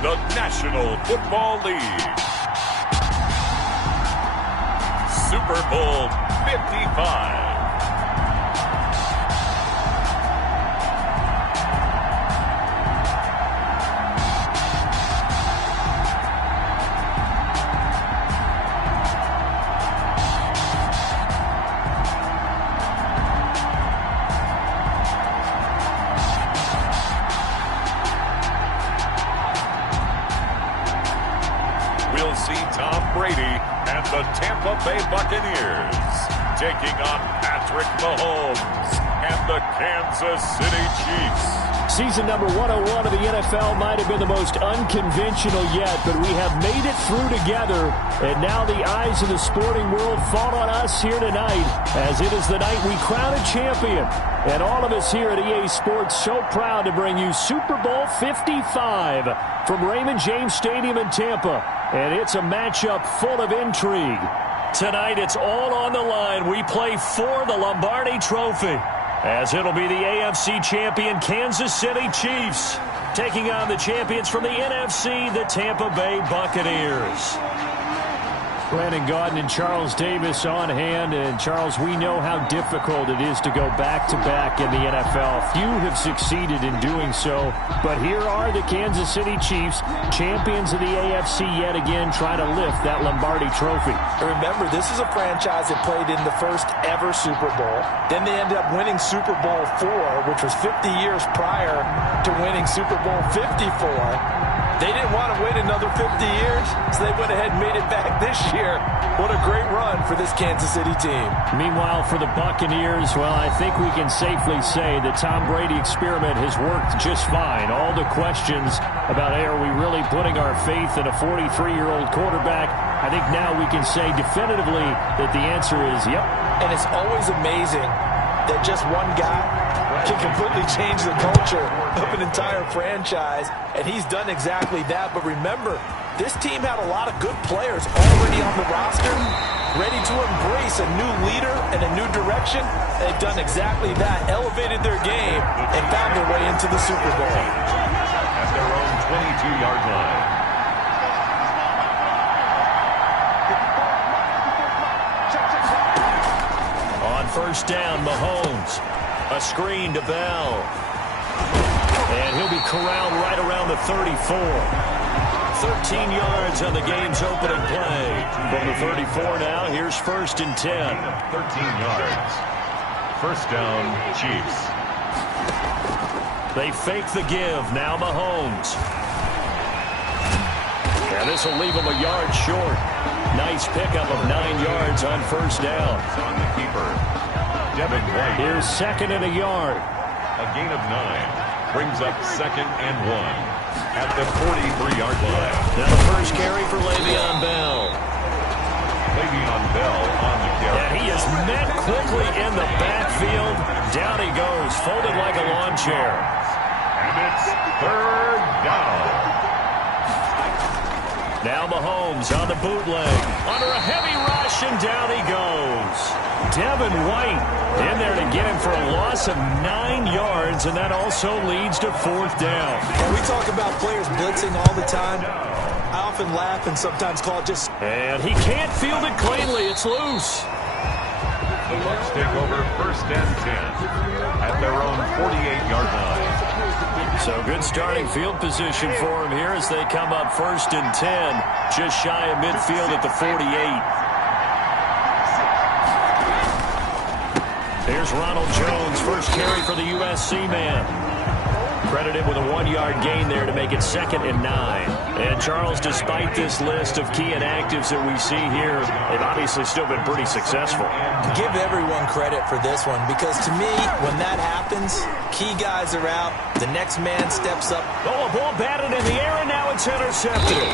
The National Football League. Super Bowl 55. We'll see Tom Brady and the Tampa Bay Buccaneers taking on Patrick Mahomes and the Kansas City Chiefs. Season number 101 of the NFL might have been the most unconventional yet, but we have made it through together, and now the eyes of the sporting world fall on us here tonight, as it is the night we crown a champion. And all of us here at EA Sports so proud to bring you Super Bowl 55 from Raymond James Stadium in Tampa. And it's a matchup full of intrigue. Tonight, it's all on the line. We play for the Lombardi Trophy, as it'll be the AFC champion Kansas City Chiefs taking on the champions from the NFC, the Tampa Bay Buccaneers. Brandon Gaudin and Charles Davis on hand. And, Charles, we know how difficult it is to go back-to-back in the NFL. Few have succeeded in doing so. But here are the Kansas City Chiefs, champions of the AFC yet again, trying to lift that Lombardi Trophy. Remember, this is a franchise that played in the first ever Super Bowl. Then they ended up winning Super Bowl IV, which was 50 years prior to winning Super Bowl 54. They didn't want to wait another 50 years, so they went ahead and made it back this year. What a great run for this Kansas City team. Meanwhile, for the Buccaneers, well, I think we can safely say the Tom Brady experiment has worked just fine. All the questions about, hey, are we really putting our faith in a 43-year-old quarterback? I think now we can say definitively that the answer is yep. And it's always amazing that just one guy can completely change the culture of an entire franchise, and he's done exactly that. But remember, this team had a lot of good players already on the roster, ready to embrace a new leader and a new direction. They've done exactly that, elevated their game, and found their way into the Super Bowl. At their own 22-yard line. On first down, Mahomes. A screen to Bell. And he'll be corralled right around the 34. 13 yards on the game's opening play. From the 34 now, here's first and 10. 13 yards. First down, Chiefs. They fake the give. Now Mahomes. And this will leave him a yard short. Nice pickup of 9 yards on first down. On the keeper. Devin White. Here's second and a yard. A gain of 9. Brings up second and 1. At the 43-yard line. Now the first carry for Le'Veon Bell. Le'Veon Bell on the carry. And he is met quickly in the backfield. Down he goes, folded like a lawn chair. And it's third down. Now Mahomes on the bootleg. Under a heavy rush, and down he goes. Devin White in there to get him for a loss of 9 yards, and that also leads to fourth down. When we talk about players blitzing all the time, I often laugh and sometimes call it just... And he can't field it cleanly. It's loose. The Bucs take over first and 10 at their own 48-yard line. So good starting field position for him here as they come up first and 10, just shy of midfield at the 48. There's Ronald Jones, first carry for the USC man. Credited with a 1-yard gain there to make it second and 9. And Charles, despite this list of key inactives that we see here, they've obviously still been pretty successful. Give everyone credit for this one, because to me, when that happens, key guys are out, the next man steps up. Oh, a ball batted in the air, and now it's intercepted.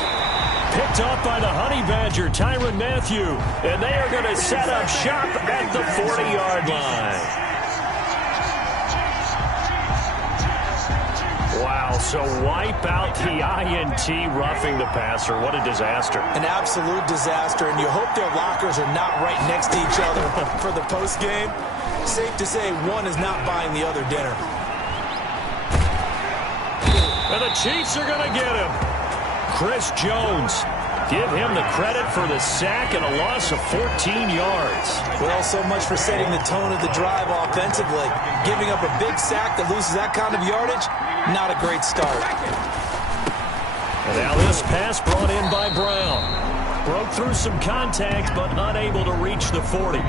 Picked up by the Honey Badger, Tyrann Mathieu. And they are going to set up shop at the 40-yard line. Wow, so wipe out the INT, roughing the passer. What a disaster. An absolute disaster, and you hope their lockers are not right next to each other for the postgame. Safe to say one is not buying the other dinner. And the Chiefs are going to get him. Chris Jones. Give him the credit for the sack and a loss of 14 yards. Well, so much for setting the tone of the drive offensively. Giving up a big sack that loses that kind of yardage, not a great start. And now this pass brought in by Brown. Broke through some contact, but unable to reach the 40. 8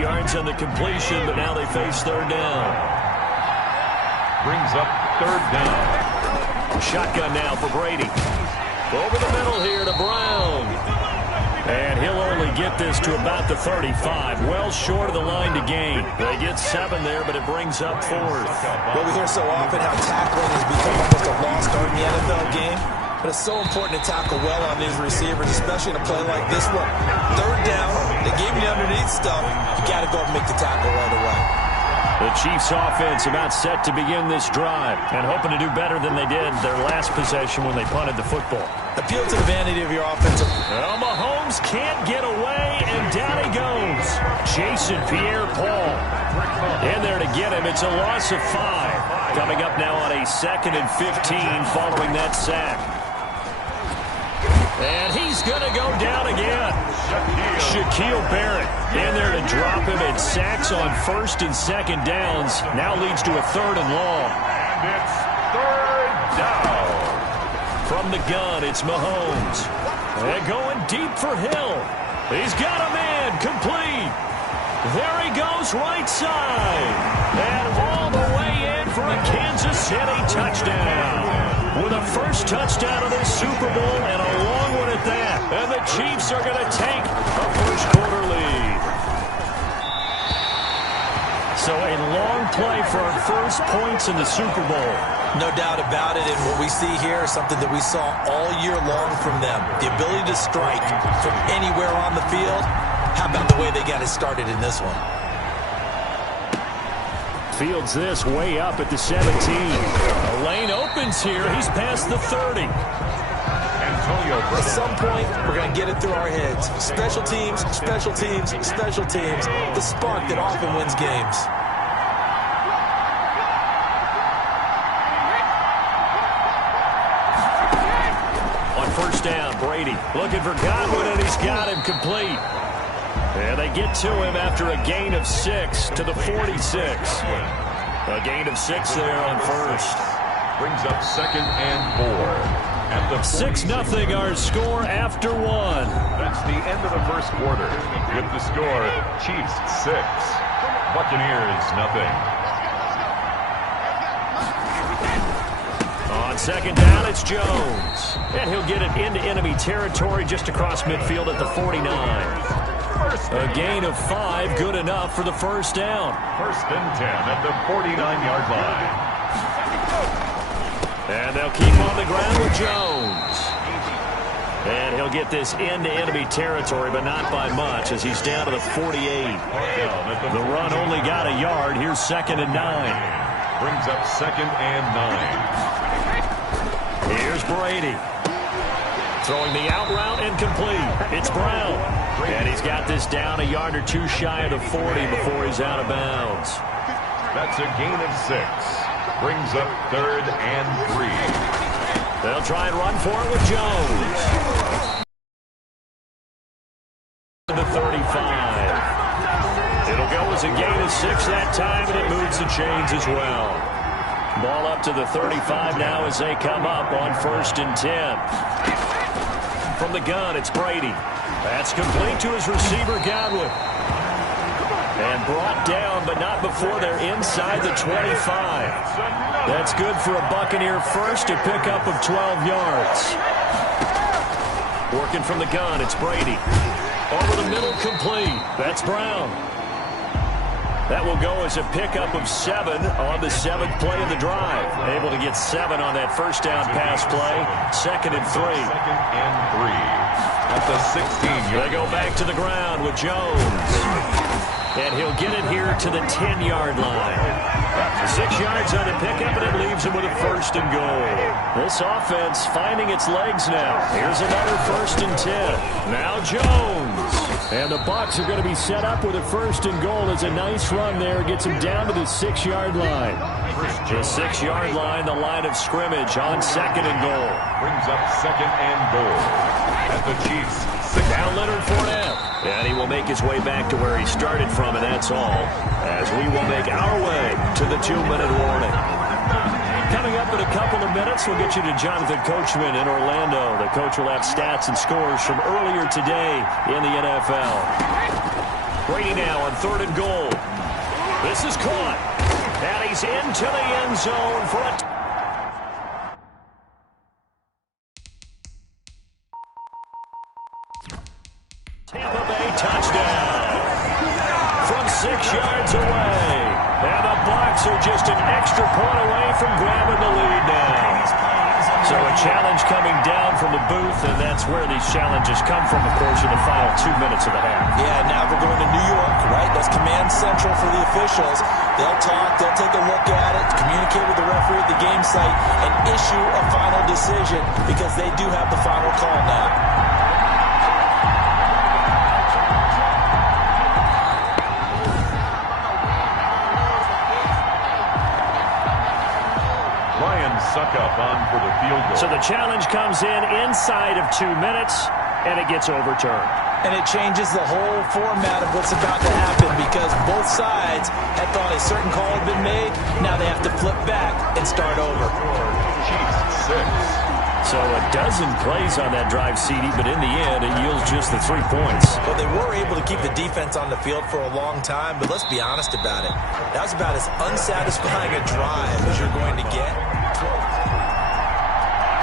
yards on the completion, but now they face third down. Brings up third down. Shotgun now for Brady. Over the middle here to Brown. And he'll only get this to about the 35. Well short of the line to gain. They get 7 there, but it brings up fourth. Well, we hear so often how tackling has become almost a lost art in the NFL game. But it's so important to tackle well on these receivers, especially in a play like this one. Third down, they gave you the underneath stuff. You got to go and make the tackle right away. The Chiefs offense about set to begin this drive and hoping to do better than they did their last possession when they punted the football. Appeal to the vanity of your offensive. Well, Mahomes can't get away, and down he goes. Jason Pierre-Paul in there to get him. It's a loss of 5. Coming up now on a 2nd and 15 following that sack. And he's going to go down again. Shaquille Barrett in there to drop him, and sacks on 1st and 2nd downs. Now leads to a 3rd and long. And it's third down. From the gun, it's Mahomes. And going deep for Hill. He's got a man, complete. There he goes, right side. And all the way in for a Kansas City touchdown. With a first touchdown of this Super Bowl and a long one at that. And the Chiefs are going to take a first-quarter lead. So a long play for our first points in the Super Bowl. No doubt about it, and what we see here is something that we saw all year long from them. The ability to strike from anywhere on the field. How about the way they got it started in this one? Fields this way up at the 17. A lane opens here. He's past the 30. At some point, we're going to get it through our heads. Special teams, special teams, special teams. The spark that often wins games. On first down, Brady looking for Godwin, and he's got him complete. And they get to him after a gain of 6 to the 46. A gain of 6 there on first. Brings up 2nd and 4. At the 6-0 our score after 1. That's the end of the first quarter. With the score, Chiefs 6, Buccaneers 0. On second down, it's Jones. And he'll get it into enemy territory just across midfield at the 49. A gain of 5, good enough for the first down. 1st and 10 at the 49-yard line. And they'll keep on the ground with Jones. And he'll get this into enemy territory, but not by much, as he's down to the 48. The run only got a yard. Here's 2nd and 9. Brings up 2nd and 9. Here's Brady. Throwing the out route incomplete. It's Brown. And he's got this down a yard or 2 shy of the 40 before he's out of bounds. That's a gain of 6. Brings up 3rd and 3. They'll try and run for it with Jones. The 35. It'll go as a gain of 6 that time, and it moves the chains as well. Ball up to the 35 now as they come up on 1st and 10. From the gun, it's Brady. That's complete to his receiver, Godwin. And brought down, but not before they're inside the 25. That's good for a Buccaneer first, a pickup of 12 yards. Working from the gun, it's Brady. Over the middle, complete. That's Brown. That will go as a pickup of 7 on the 7th play of the drive. Able to get 7 on that first down pass play. 2nd and 3. 2nd and 3. At the 16. They go back to the ground with Jones. And he'll get it here to the 10-yard line. 6 yards on the pickup, and it leaves him with a 1st and goal. This offense finding its legs now. Here's another 1st and 10. Now Jones. And the Bucs are going to be set up with a 1st and goal. It's a nice run there. Gets him down to the 6-yard line. The 6-yard line, the line of scrimmage on 2nd and goal. Brings up 2nd and goal at the Chiefs. Now Leonard Fournette. And he will make his way back to where he started from, and that's all. As we will make our way to the 2-minute warning. Coming up in a couple of minutes, we'll get you to Jonathan Coachman in Orlando. The coach will have stats and scores from earlier today in the NFL. Brady now on 3rd and goal. This is caught. And he's into the end zone for a... Tampa Bay touchdown from 6 yards away. And the Bucs are just an extra point away from grabbing the lead now. So a challenge coming down from the booth, and that's where these challenges come from, of course, in the final 2 minutes of the half. Yeah, now they're going to New York, right? That's command central for the officials. They'll talk, they'll take a look at it, communicate with the referee at the game site, and issue a final decision because they do have the final call now. Suck up on for the field goal. So the challenge comes in inside of 2 minutes, and it gets overturned. And it changes the whole format of what's about to happen because both sides had thought a certain call had been made. Now they have to flip back and start over. Chiefs 6. So a dozen plays on that drive, CD, but in the end, it yields just the 3 points. Well, they were able to keep the defense on the field for a long time, but let's be honest about it. That was about as unsatisfying a drive as you're going to get.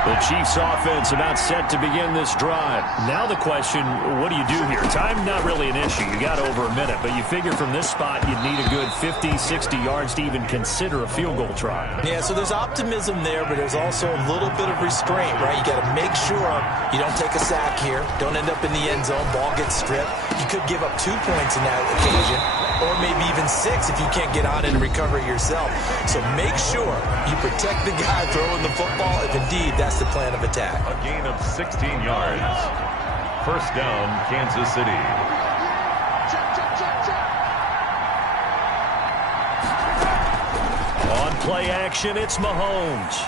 The Chiefs offense about set to begin this drive. Now the question, what do you do here? Time not really an issue. You got over a minute, but you figure from this spot you'd need a good 50, 60 yards to even consider a field goal try. Yeah, so there's optimism there, but there's also a little bit of restraint, right? You got to make sure you don't take a sack here. Don't end up in the end zone. Ball gets stripped. You could give up 2 points in that occasion, or maybe even 6 if you can't get on it and recover it yourself. So make sure you protect the guy throwing the football if indeed that's the plan of attack. A gain of 16 yards. 1st down, Kansas City. On play action, it's Mahomes.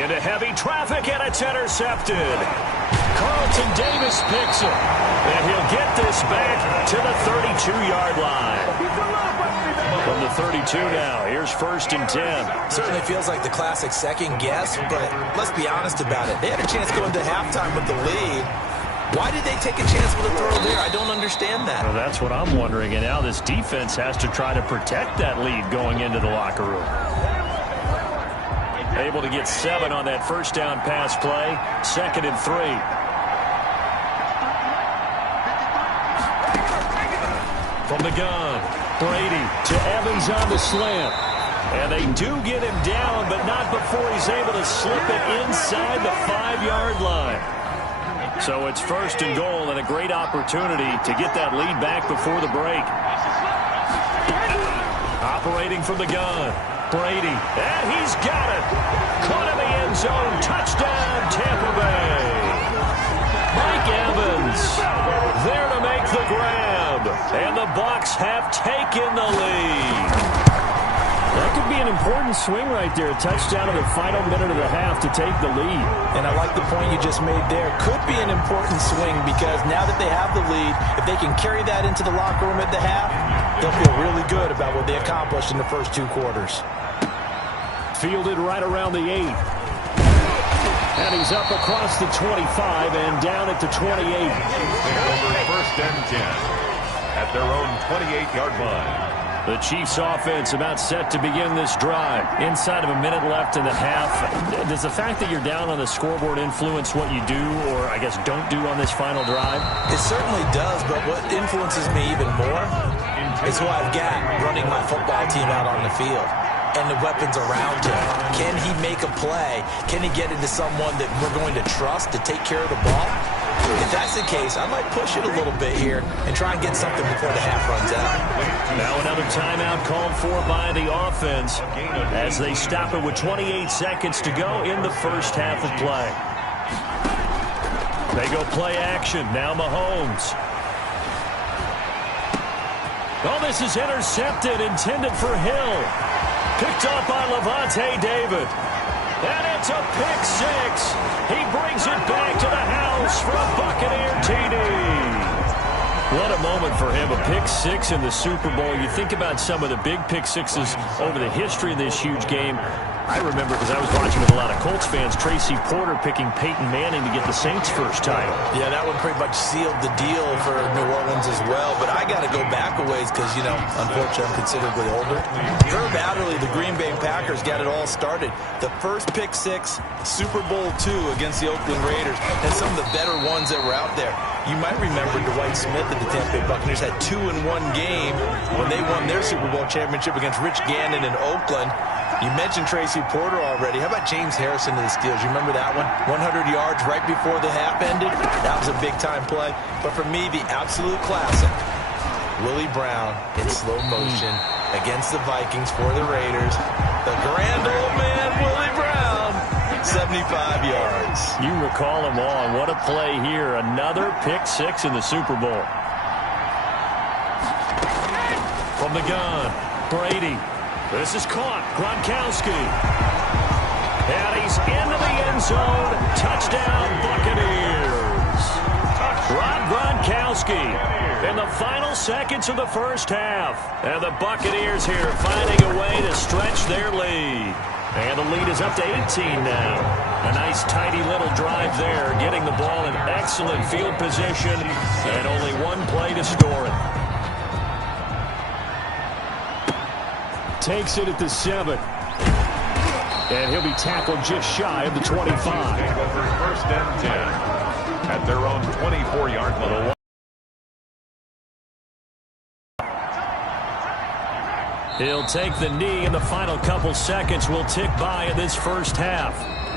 Into heavy traffic, and it's intercepted. Carlton Davis picks it, and he'll get this back to the 32-yard line. From the 32 now, here's 1st and 10. Certainly feels like the classic second guess, but let's be honest about it. They had a chance going to halftime with the lead. Why did they take a chance with a throw there? I don't understand that. Well, that's what I'm wondering, and now this defense has to try to protect that lead going into the locker room. Able to get 7 on that 1st down pass play. 2nd and 3. From the gun, Brady to Evans on the slant. And they do get him down, but not before he's able to slip it inside the 5-yard line. So it's 1st and goal, and a great opportunity to get that lead back before the break. Operating from the gun, Brady, and he's got it. Caught in the end zone, touchdown, Tampa Bay. Mike Evans there to make the grab, and the Bucs have taken the lead. That could be an important swing right there. A touchdown in the final minute of the half to take the lead. And I like the point you just made there. Could be an important swing because now that they have the lead, if they can carry that into the locker room at the half, they'll feel really good about what they accomplished in the first 2 quarters. Fielded right around the 8. And he's up across the 25 and down at the 28. Over 1st and 10 at their own 28-yard line. The Chiefs offense about set to begin this drive. Inside of a minute left in the half. Does the fact that you're down on the scoreboard influence what you do, or I guess don't do on this final drive? It certainly does, but what influences me even more is who I've got running my football team out on the field and the weapons around him. Can he make a play? Can he get into someone that we're going to trust to take care of the ball? If that's the case, I might push it a little bit here and try and get something before the half runs out. Now another timeout called for by the offense as they stop it with 28 seconds to go in the first half of play. They go play action. Now Mahomes. Oh, this is intercepted, intended for Hill. Picked up by Levante David. And it's a pick six. He brings it back to the house for a Buccaneer TD. What a moment for him, a pick six in the Super Bowl. You think about some of the big pick sixes over the history of this huge game. I remember, because I was watching with a lot of Colts fans, Tracy Porter picking Peyton Manning to get the Saints' first title. Yeah, that one pretty much sealed the deal for New Orleans as well. But I got to go back a ways because, you know, unfortunately I'm considerably older. Herb Adderley, the Green Bay Packers, got it all started. The first pick six, Super Bowl II against the Oakland Raiders, and some of the better ones that were out there. You might remember Dwight Smith of the Tampa Bay Buccaneers had 2 in one game when they won their Super Bowl championship against Rich Gannon in Oakland. You mentioned Tracy Porter already. How about James Harrison to the Steelers? You remember that one? 100 yards right before the half ended? That was a big-time play. But for me, the absolute classic, Willie Brown in slow motion against the Vikings for the Raiders. The grand old man, Willie Brown, 75 yards. You recall them all. What a play here. Another pick six in the Super Bowl. From the gun, Brady. This is caught. Gronkowski. And he's into the end zone. Touchdown, Buccaneers. Rob Gronkowski in the final seconds of the first half. And the Buccaneers here finding a way to stretch their lead. And the lead is up to 18 now. A nice, tidy little drive there, getting the ball in excellent field position, and only one play to score it. Takes it at the 7. And he'll be tackled just shy of the 25. Over first and 10 at their own 24-yard line. He'll take the knee, and the final couple seconds will tick by in this first half.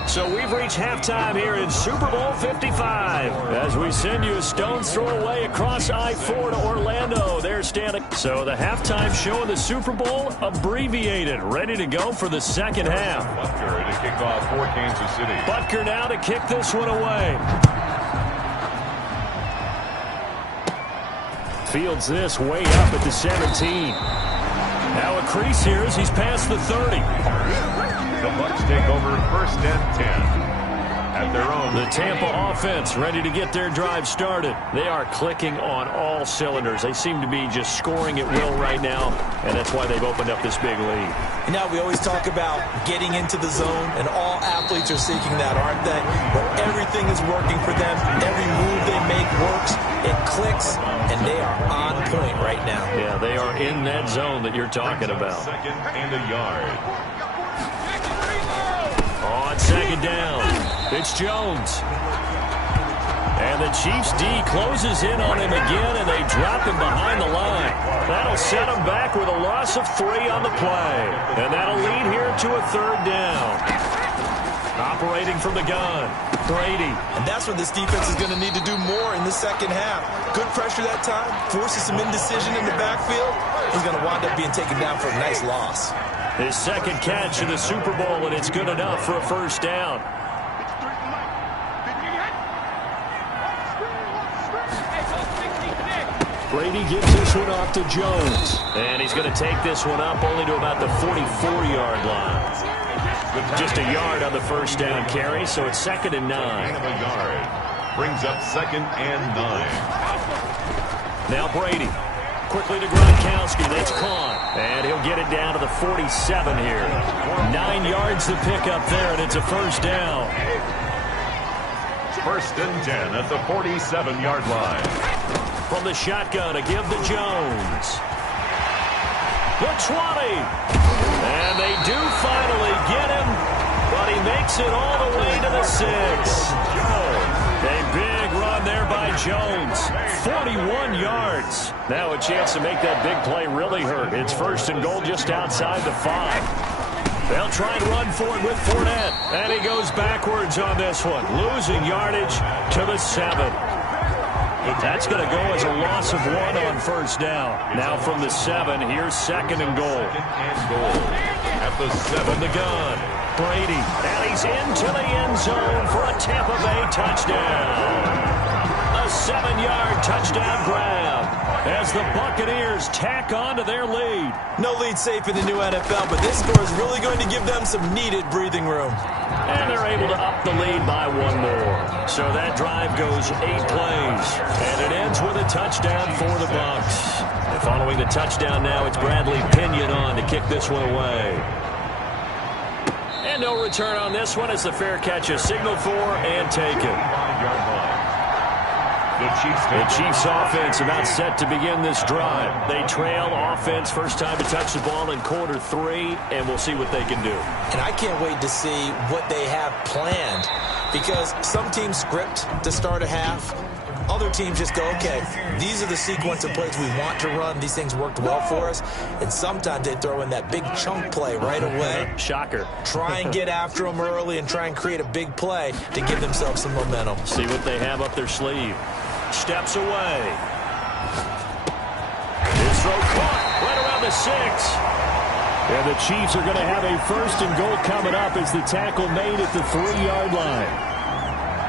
So we've reached halftime here in Super Bowl 55 as we send you a stone's throw away across I-4 to Orlando. They're standing. So the halftime show of the Super Bowl abbreviated, ready to go for the second half. Butker to kick off for Kansas City. Butker now to kick this one away. Fields this way up at the 17. Now a crease here as he's past the 30. The Bucs take over first and 10 at their own. The Tampa offense ready to get their drive started. They are clicking on all cylinders. They seem to be just scoring at will right now, and that's why they've opened up this big lead. You know, we always talk about getting into the zone, and all athletes are seeking that, aren't they? But everything is working for them. Every move they make works. It clicks, and they are on point right now. Yeah, they are in that zone that you're talking about. Second and a yard. On second down, it's Jones. And the Chiefs D closes in on him again, and they drop him behind the line. That'll set him back with a loss of 3 on the play. And that'll lead here to a third down. Operating from the gun, Brady. And that's what this defense is going to need to do more in the second half. Good pressure that time, forces some indecision in the backfield. He's going to wind up being taken down for a nice loss. His second catch in the Super Bowl, and it's good enough for a first down. Brady gives this one off to Jones. And he's going to take this one up only to about the 44-yard line. Just a yard on the first down carry, so it's second and 9. A yard. Brings up second and 9. Now Brady. Quickly to Gronkowski. That's caught. And he'll get it down to the 47 here. 9 yards to pick up there, and it's a first down. First and 10 at the 47-yard line. From the shotgun, a give to Jones. The 20. And they do finally get him, but he makes it all the way to the 6. A big run there by Jones. 41 yards. Now a chance to make that big play really hurt. It's first and goal just outside the 5. They'll try and run for it with Fournette. And he goes backwards on this one, losing yardage to the 7. That's going to go as a loss of 1 on first down. Now from the 7, here's 2nd and goal. At the 7, the gun. Brady, and he's into the end zone for a Tampa Bay touchdown. A 7-yard touchdown grab as the Buccaneers tack on to their lead. No lead safe in the new NFL, but this score is really going to give them some needed breathing room. And they're able to up the lead by 1 more. So that drive goes 8 plays, and it ends with a touchdown for the Bucs. And following the touchdown now, it's Bradley Pinion on to kick this one away. And no return on this one as the fair catch is signaled for and taken. The Chiefs offense about set to begin this drive. They trail offense first time to touch the ball in quarter 3, and we'll see what they can do. And I can't wait to see what they have planned, because some teams script to start a half. Other teams just go, okay, these are the sequence of plays we want to run. These things worked well for us. And sometimes they throw in that big chunk play right away. Shocker. Try and get after them early and try and create a big play to give themselves some momentum. See what they have up their sleeve. Steps away. His throw caught right around the 6. And the Chiefs are going to have a 1st and goal coming up as the tackle made at the 3-yard line.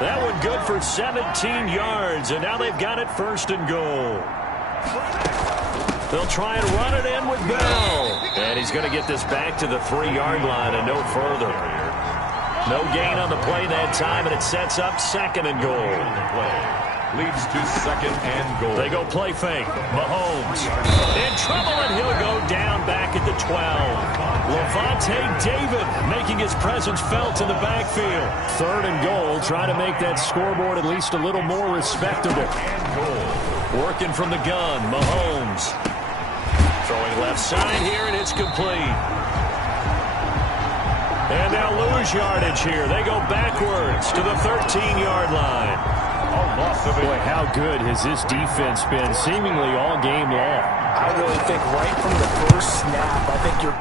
That one good for 17 yards, and now they've got it 1st and goal. They'll try and run it in with Bell. And he's going to get this back to the 3-yard line and no further. No gain on the play that time, and it sets up 2nd and goal. leads to 2nd and goal. They go play fake. Mahomes in trouble, and he'll go down back at the 12. Levante David making his presence felt in the backfield. 3rd and goal. Try to make that scoreboard at least a little more respectable. Working from the gun. Mahomes throwing left side here, and it's complete. And now lose yardage here. They go backwards to the 13-yard line. Boy, how good has this defense been seemingly all game long? I really think right from the first snap, I think you're